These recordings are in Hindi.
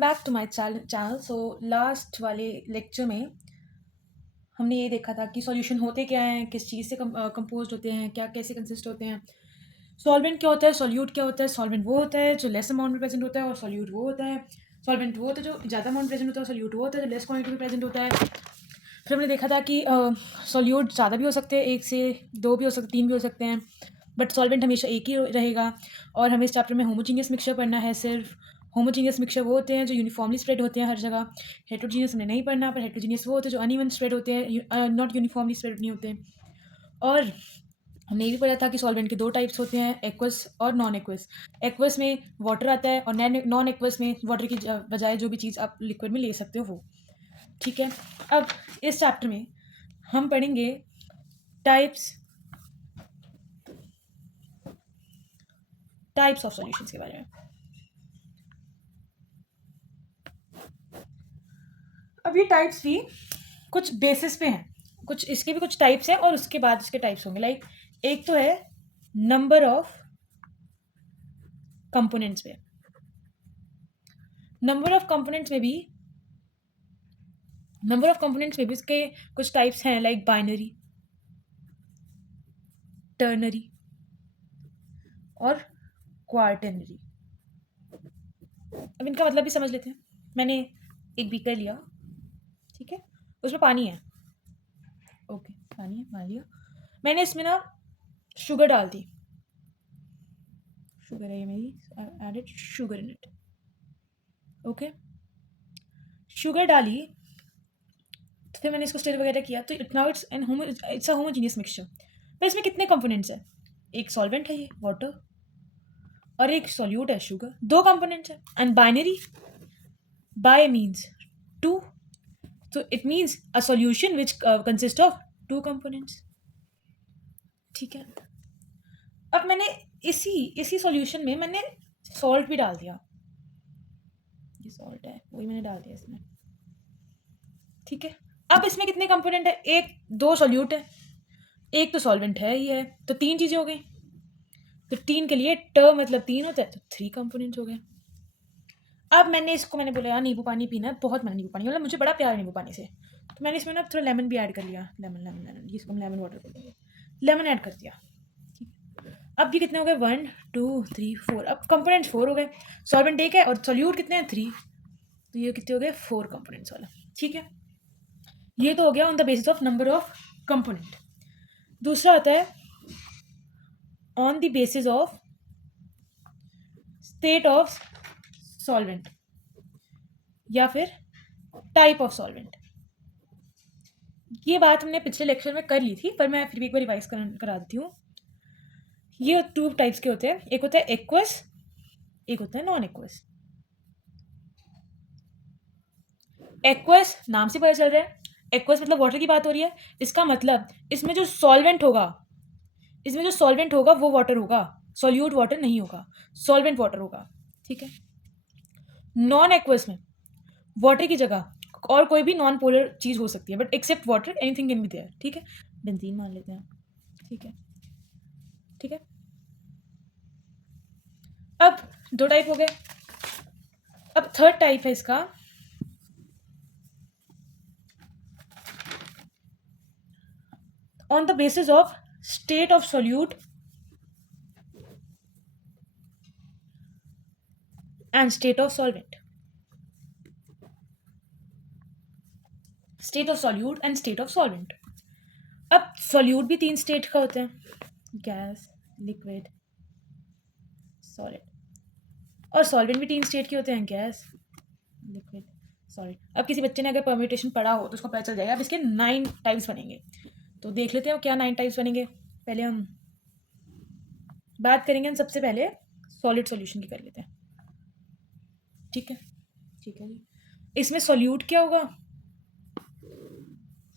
Welcome back to my channel. So last वाले लेक्चर में हमने ये देखा था कि सॉल्यूशन होते क्या हैं, किस चीज़ से कंपोज्ड होते हैं, क्या कैसे कंसिस्ट होते हैं, सॉल्वेंट क्या होता है, सॉल्यूट क्या होता है। सॉल्वेंट वो होता है जो लेस अमाउंट में प्रेजेंट होता है और सॉल्यूट वो होता है, सॉल्वेंट वो होता है जो ज़्यादा अमाउंट प्रेजेंट होता है, सॉल्यूट वो होता है जो लेस क्वांटिटी में प्रेजेंट होता है। फिर हमने देखा था कि सॉल्यूट ज़्यादा भी हो सकते हैं, 1 से 2 भी हो सकते, 3 भी हो सकते हैं, बट सॉल्वेंट हमेशा एक ही रहेगा। और हमें इस चैप्टर में होमोजीनियस मिक्सचर पढ़ना है। सिर्फ होमोजीनियस मिक्सचर वो होते हैं जो यूनिफॉर्मली स्प्रेड होते हैं हर जगह। हेट्रोजीनियस हमने नहीं पढ़ना, पर हेट्रोजीनियस वो होते हैं जो अनइवन स्प्रेड होते हैं, नॉट यूनिफॉर्मली स्प्रेड नहीं होते। और हमने ये भी पढ़ा था कि सॉल्वेंट के 2 टाइप्स होते हैं, एक्वस और नॉन एक्वस। एक्वस में वाटर आता है और नॉन एक्वस में वाटर की बजाय जो भी चीज़ आप लिक्विड में ले सकते हो वो। ठीक है, अब इस चैप्टर में हम पढ़ेंगे टाइप्स ऑफ सॉल्यूशंस के बारे में। अब ये टाइप्स भी कुछ बेसिस पे हैं, कुछ इसके भी कुछ टाइप्स हैं और उसके बाद इसके टाइप्स होंगे। लाइक एक तो है नंबर ऑफ कंपोनेंट्स पे। नंबर ऑफ कंपोनेंट्स में भी इसके कुछ टाइप्स हैं, लाइक बाइनरी, टर्नरी और क्वार्टनरी। अब इनका मतलब भी समझ लेते हैं। मैंने एक बीकर लिया, ठीक है, उसमें पानी है, ओके पानी है मान लिया। मैंने इसमें ना शुगर डाल दी, शुगर है ये मेरी, added sugar in it, okay. Sugar डाली तो फिर मैंने इसको स्टिर वगैरह किया, तो now it's a homogeneous mixture. पर इसमें कितने कंपोनेंट्स हैं? एक सॉल्वेंट है ये वाटर और एक सॉल्यूट है शुगर, 2 कंपोनेंट्स हैं। And binary, bye means 2, so it means a solution which consists of 2 components। ठीक है, अब मैंने इसी सॉल्यूशन में मैंने सॉल्ट भी डाल दिया, ये सॉल्ट है वही मैंने डाल दिया इसमें, ठीक है। अब इसमें कितने कंपोनेंट है? एक 2 सॉल्यूट है, एक तो सॉल्वेंट है ही है, तो 3 चीजें हो गई। तो 3 के लिए ट मतलब 3 होता है, तो 3 कंपोनेंट्स हो गए। अब मैंने बोला यार नींबू पानी पीना है, बहुत मैंने नींबू पानी, मतलब मुझे बड़ा प्यार है नींबू पानी से, तो मैंने इसमें ना थोड़ा लेमन भी ऐड कर लिया, लेमन जिसको हम लेमन वाटर बोलेंगे, लेमन ऐड कर दिया। अब ये कितने हो गए? 1 2 3 4। अब कंपोनेंट्स 4 हो गए, सॉल्वेंट एक है और सॉल्यूट कितने हैं? 3, तो ये कितने हो गए? 4 कंपोनेंट्स वाला, ठीक है। ये तो हो गया on the basis of number of component. दूसरा आता है on the basis of state of solvent या फिर टाइप ऑफ सॉल्वेंट। ये बात हमने पिछले लेक्चर में कर ली थी, पर मैं फिर भी एक बार रिवाइज करा देती हूँ। ये 2 टाइप्स के होते हैं, एक होता है एक्वस, एक होता है नॉन एक्वस। एक्वस नाम से पता चल रहा है, एक्वस मतलब वाटर की बात हो रही है, इसका मतलब इसमें जो सॉल्वेंट होगा वो वाटर होगा, सॉल्यूट वाटर नहीं होगा, सॉल्वेंट वाटर होगा, ठीक है। नॉन एक्वस में वाटर की जगह और कोई भी नॉन पोलर चीज हो सकती है, but except water anything can be there, ठीक है। बेंजीन मान लेते हैं, ठीक है, ठीक है। अब 2 टाइप हो गए। अब थर्ड टाइप है इसका, on the basis of state of solute and state of solvent, state of solute and state of solvent। अब solute भी 3 स्टेट का होता है, गैस, लिक्विड, सॉलिड, और सॉल्वेंट भी 3 स्टेट के होते हैं, गैस, लिक्विड, सॉलिड। अब किसी बच्चे ने अगर परम्यूटेशन पढ़ा हो तो उसको पता चल जाएगा। अब इसके 9 टाइप्स बनेंगे, तो देख लेते हैं क्या 9 टाइप्स बनेंगे। पहले हम बात करेंगे, हम सबसे पहले सॉलिड सॉल्यूशन की कर लेते हैं, ठीक है, ठीक है जी। इसमें सॉल्यूट क्या होगा,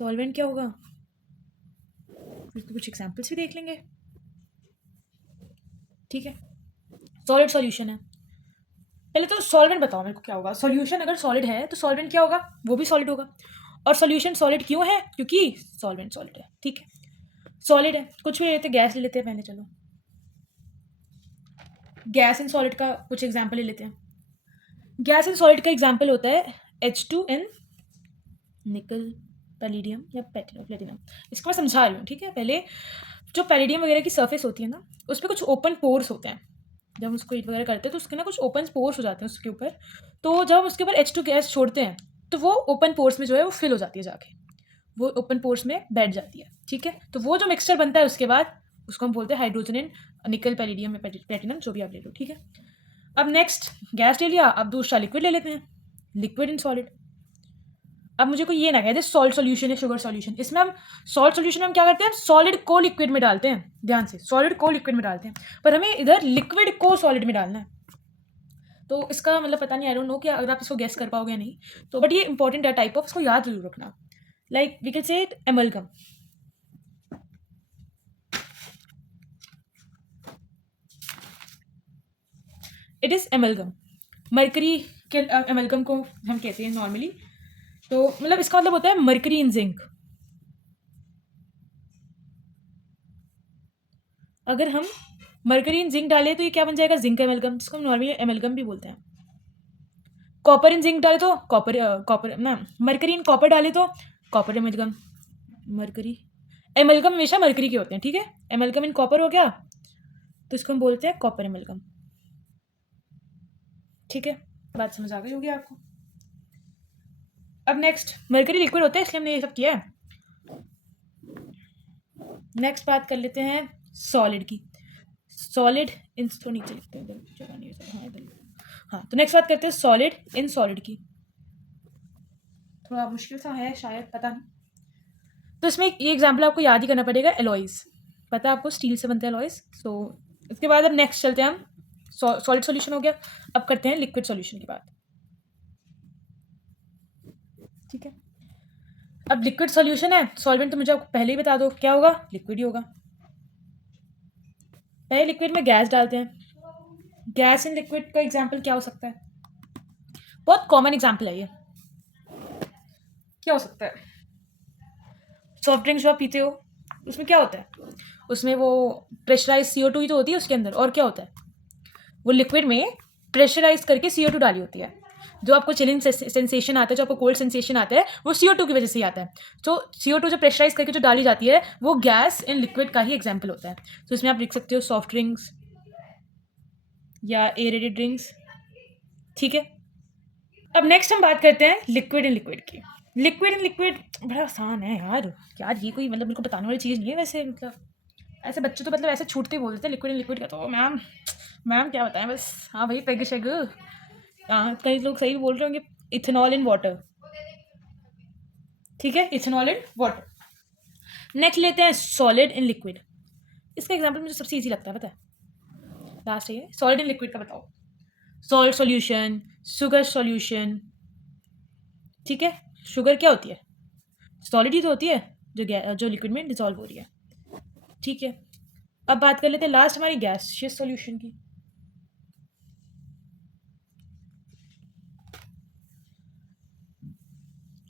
सॉल्वेंट क्या होगा, फिर कुछ एग्जांपल्स भी देख लेंगे, ठीक है। सॉलिड सॉल्यूशन है, पहले तो सॉल्वेंट बताओ मेरे को क्या होगा। सॉल्यूशन अगर सॉलिड है तो सॉल्वेंट क्या होगा? वो भी सॉलिड होगा। और सॉल्यूशन सॉलिड क्यों है? क्योंकि सॉल्वेंट सॉलिड है, ठीक है। सॉलिड है, कुछ भी ले लेते, गैस ले लेते हैं पहले, चलो गैस एंड सॉलिड का कुछ एग्जांपल ले लेते हैं। गैस एंड सॉलिड का एग्जाम्पल होता है H2n निकल पैलिडियम या प्लेटिनम। इसको मैं समझा रही हूँ, ठीक है। पहले जो पैलिडियम वगैरह की सरफेस होती है ना, उस पर कुछ ओपन पोर्स होते हैं। जब हम उसको हीट वगैरह करते हैं तो उसके ना कुछ ओपन पोर्स हो जाते हैं उसके ऊपर। तो जब हम उसके ऊपर H2 गैस छोड़ते हैं तो वो ओपन पोर्स में जो है वो फिल हो जाती है, जाके वो ओपन पोर्स में बैठ जाती है, ठीक है। तो वो जो मिक्सचर बनता है उसके बाद उसको हम बोलते हैं हाइड्रोजन इन निकल पैलिडियम या प्लेटिनम, जो भी आप ले लो, ठीक है। अब नेक्स्ट गैस ले लिया, अब दूसरा लिक्विड ले लेते हैं, लिक्विड इन सॉलिड। अब मुझे कोई ये ना कहे दे सॉल्ट सॉल्यूशन है शुगर सॉल्यूशन। इसमें हम सॉल्ट सॉल्यूशन में हम क्या करते हैं, सॉलिड को लिक्विड में डालते हैं, ध्यान से, सॉलिड को लिक्विड में डालते हैं, पर हमें इधर लिक्विड को सॉलिड में डालना है। तो इसका मतलब पता नहीं, आई डोंट नो कि अगर आप इसको गेस कर पाओगे या नहीं, तो बट ये इंपॉर्टेंट है टाइप ऑफ, इसको याद जरूर रखना। Like we can say it amalgam. It is amalgam. Mercury के एमलगम को हम कहते हैं नॉर्मली। तो मतलब इसका मतलब होता है मरकरी इन जिंक। अगर हम मरकरी इन जिंक डालें तो ये क्या बन जाएगा, जिंक एमलगम, जिसको हम नॉर्मली एमलगम भी बोलते हैं। कॉपर इन जिंक डाले तो कॉपर ना, मरकरी इन कॉपर डाले तो कॉपर एमलगम। मरकरी एमलगम हमेशा मरकरी के होते हैं, ठीक है। एमलगम इन कॉपर हो गया तो इसको हम बोलते हैं कॉपर एमलगम, ठीक है। बात समझ आ गई होगी आपको। अब नेक्स्ट मरकरी लिक्विड होता है इसलिए हमने ये सब किया है। नेक्स्ट बात कर लेते हैं सॉलिड की। सॉलिड इन तो नीचे लिखते हैं, जगह नहीं है, हाँ। तो नेक्स्ट बात करते हैं सॉलिड इन सॉलिड की। थोड़ा मुश्किल सा है शायद, पता नहीं। तो इसमें ये एग्जाम्पल आपको याद ही करना पड़ेगा, एलॉयज। पता है आपको स्टील से बनते हैं एलॉयज। सो इसके बाद अब नेक्स्ट चलते हैं हम, सॉलिड सॉल्यूशन हो गया, अब करते हैं लिक्विड सॉल्यूशन की बात, ठीक है। अब लिक्विड सॉल्यूशन है, सॉल्वेंट तो मुझे आपको पहले ही बता दो क्या होगा, लिक्विड ही होगा। पहले लिक्विड में गैस डालते हैं। गैस इन लिक्विड का एग्जाम्पल क्या हो सकता है, बहुत कॉमन एग्जाम्पल है ये। क्या हो सकता है, सॉफ्ट ड्रिंक्स जो आप पीते हो उसमें क्या होता है, उसमें वो प्रेशराइज CO2 ही तो होती है उसके अंदर, और क्या होता है, वो लिक्विड में प्रेशराइज करके CO2 डाली होती है। जो आपको चिलिंग सेंसेशन आता है, जो आपको कोल्ड सेंसेशन आता है, वो CO2 की वजह से ही आता है। तो CO2 जो प्रेशराइज करके जो डाली जाती है वो गैस इन लिक्विड का ही एग्जाम्पल होता है। तो इसमें आप लिख सकते हो सॉफ्ट ड्रिंक्स या एरेटेड ड्रिंक्स, ठीक है। अब नेक्स्ट हम बात करते हैं लिक्विड इन लिक्विड की। लिक्विड इन लिक्विड बड़ा आसान है यार, यार ये कोई मतलब मेरे को बताने वाली चीज़ नहीं है वैसे। मतलब ऐसे बच्चे तो मतलब ऐसे छूटते ही बोल देते हैं लिक्विड इन लिक्विड का, तो मैम क्या बताएं बस। हाँ भाई, पेग शेग। हाँ, कई लोग सही बोल रहे होंगे, इथेनॉल इन वाटर, ठीक है, इथेनॉल इन वाटर। नेक्स्ट लेते हैं सॉलिड इन लिक्विड। इसका एग्जाम्पल मुझे सबसे ईजी लगता है, पता है, लास्ट है ये। सॉलिड इन लिक्विड का बताओ, सॉल्ट सॉल्यूशन, शुगर सॉल्यूशन, ठीक है। शुगर क्या होती है, सॉलिड ही तो होती है, जो लिक्विड में डिसॉल्व हो रही है, ठीक है। अब बात कर लेते हैं लास्ट हमारी गैसियस सॉल्यूशन की।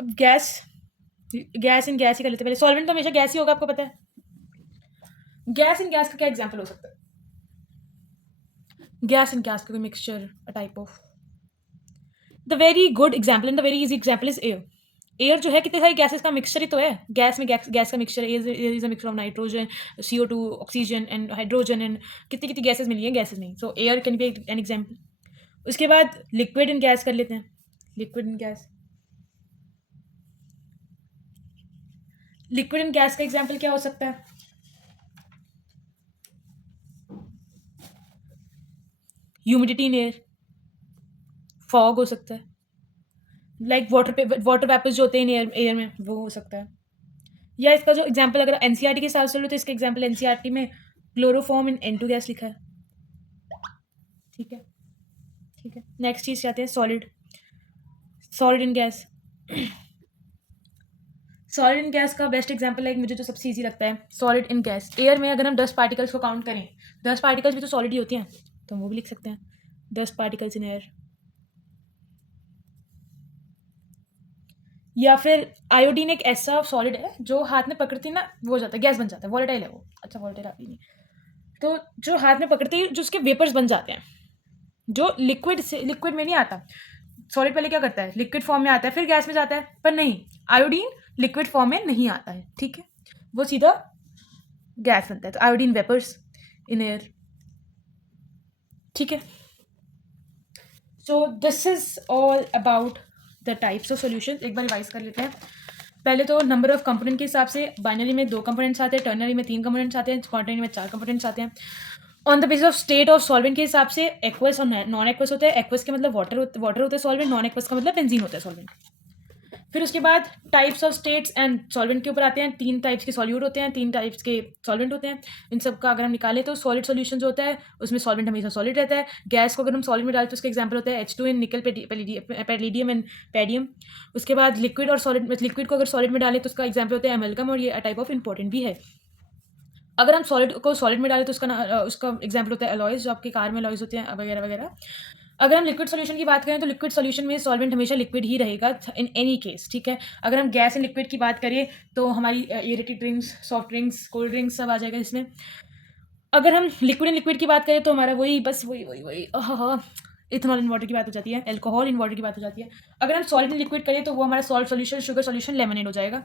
अब गैस इन गैस ही कर लेते हैं पहले। सॉल्वेंट तो हमेशा गैस ही होगा, आपको पता है। गैस इन गैस का क्या एग्जाम्पल हो सकता है, गैस इन गैस का कोई mixture, a type of. The very good example and the very easy example is air. Air जो है कितने सारी गैसेस का मिक्सचर ही तो है। गैस में गैस का mixture is a mixture of nitrogen, CO2, oxygen and hydrogen, and कितनी कितनी गैसेस मिली हैं गैसेस में। सो air can be an example. उसके बाद लिक्विड इन गैस कर लेते हैं। Liquid in gas, liquid in gas का एग्जाम्पल क्या हो सकता है, ह्यूमिडिटी इन एयर, फॉग हो सकता है, लाइक वाटर वेपर्स जो होते हैं एयर में, वो हो सकता है। या इसका जो एग्जाम्पल अगर NCERT के हिसाब से लो तो इसका एग्जाम्पल NCERT में क्लोरोफॉर्म इन N2 गैस लिखा है, ठीक है, ठीक है। नेक्स्ट चीज चाहते हैं solid in gas. Solid in gas का बेस्ट एग्जाम्पल है मुझे जो सबसे ईजी लगता है, सॉलिड इन गैस। एयर में अगर हम 10 पार्टिकल्स को काउंट करें, 10 पार्टिकल्स भी तो सॉलिड ही होती हैं, तो हम वो भी लिख सकते हैं 10 पार्टिकल्स इन एयर। या फिर आयोडीन एक ऐसा सॉलिड है जो हाथ में पकड़ती ना वो हो जाता है, गैस बन जाता है, वॉलेटाइल है वो। अच्छा, वॉलेटाइल आती नहीं, तो जो हाथ में पकड़ते ही जो उसके वेपर्स बन जाते हैं, जो लिक्विड में नहीं आता। सॉलिड पहले क्या करता है, लिक्विड फॉर्म में आता है फिर गैस में जाता है, पर नहीं, आयोडीन लिक्विड फॉर्म में नहीं आता है, ठीक है, वो सीधा गैस बनता है। तो आयोडीन वेपर्स इन एयर, ठीक है। So this is all about the types of solution. एक बार रिवाइज कर लेते हैं। पहले तो नंबर ऑफ कंपोनेंट के हिसाब से बाइनरी में 2 कंपोनेंट्स आते हैं, टर्नरी में 3 कंपोनेंट्स आते हैं, क्वार्टरनरी में 4 कंपोनेंट्स आते हैं। On the basis of state of solvent के हिसाब से एक्वस और नॉन एक्वस होता है। एक्वस के मतलब वाटर होता है सॉल्वेंट, नॉन एक्वस का मतलब बेंजीन होता है सॉल्वेंट। फिर उसके बाद types of states and solvent के ऊपर आते हैं। 3 टाइप्स के सॉल्यूट होते हैं, 3 टाइप्स के सॉल्वेंट होते हैं। इन सब का अगर हम निकालें तो सॉलिड सॉल्यूशन जो होता है उसमें सॉल्वेंट हमेशा सॉलिड रहता है। गैस को अगर हम सॉलिड में डालें तो उसका एग्जांपल होता है H2 इन निकल पैलेडियम एंड पैडियम। उसके बाद लिक्विड और सॉलिड, लिक्विड को अगर सॉलिड में डालें तो उसका एग्जाम्पल होता है एमल्गम, और ये टाइप ऑफ इंपॉर्टेंट भी है। अगर हम सॉलिड को सॉलिड में डालें तो उसका एग्जाम्पल होता है अलॉयज, जो आपके कार में अलॉयज होते हैं वगैरह वगैरह। अगर हम लिक्विड सॉल्यूशन की बात करें तो लिक्विड सॉल्यूशन में सॉल्वेंट हमेशा लिक्विड ही रहेगा इन एनी केस, ठीक है। अगर हम गैस एंड लिक्विड की बात करें तो हमारी aerated drinks, soft drinks, cold drinks सब आ जाएगा इसमें। अगर हम लिक्विड एंड लिक्विड की बात करें तो हमारा वही बस वही इथेनॉल इन वाटर की बात हो जाती है, अल्कोहल इन वाटर की बात हो जाती है। अगर हम सॉलिड इन लिक्विड करें तो वो हमारा salt solution, sugar solution, lemonade हो जाएगा।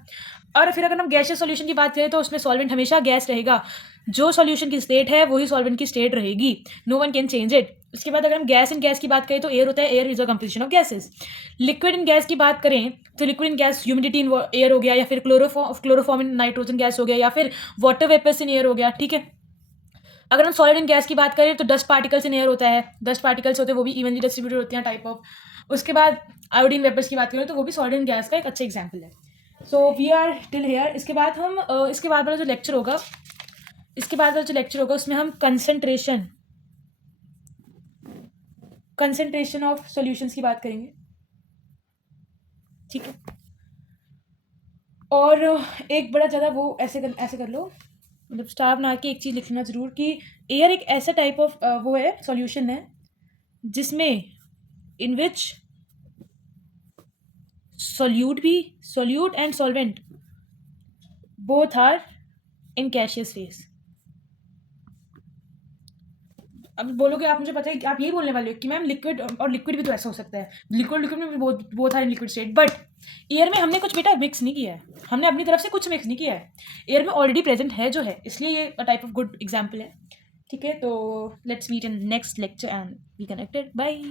और फिर अगर हम गैसियस सॉल्यूशन की बात करें तो उसमें सॉल्वेंट हमेशा गैस रहेगा, जो सॉल्यूशन की स्टेट है वही सॉल्वेंट की स्टेट रहेगी, no one can change it. उसके बाद अगर हम गैस एंड गैस की बात करें तो एयर होता है, air is a composition of gases. Liquid in gas की बात करें तो liquid in gas humidity in air हो गया, या फिर क्लोरोफॉर्म इन नाइट्रोजन गैस हो गया, या फिर वाटर वेपर्स इन एयर हो गया, ठीक है। अगर हम सॉलिड इन गैस की बात करें तो डस्ट पार्टिकल्स इन एयर होता है, डस्ट पार्टिकल्स होते हैं वो भी इवनली डिस्ट्रीब्यूटेड होते हैं टाइप ऑफ। उसके बाद आयोडीन वेपर्स की बात करें तो वो भी सॉलिड इन गैस का एक अच्छा एग्जाम्पल है। So we are till here. इसके बाद हम इसके बाद वाला जो लेक्चर होगा उसमें हम कंसंट्रेशन ऑफ सॉल्यूशंस की बात करेंगे, ठीक है। और एक बड़ा ज़्यादा वो ऐसे कर लो, मतलब स्टार बना के एक चीज़ लिखना ज़रूर कि एयर एक ऐसा टाइप ऑफ वो है, सॉल्यूशन है जिसमें in which solute and solvent both are in gaseous phase. अब बोलोगे आप, मुझे पता है कि आप यही बोलने वाले हो कि मैम लिक्विड और लिक्विड भी तो ऐसा हो सकता है, लिक्विड में भी both are in liquid state, but air में हमने कुछ बेटा मिक्स नहीं किया है, हमने अपनी तरफ से कुछ मिक्स नहीं किया है, एयर में ऑलरेडी प्रेजेंट है जो है, इसलिए ये टाइप ऑफ गुड एग्जाम्पल है, ठीक है। तो let's meet in next lecture and be connected, bye.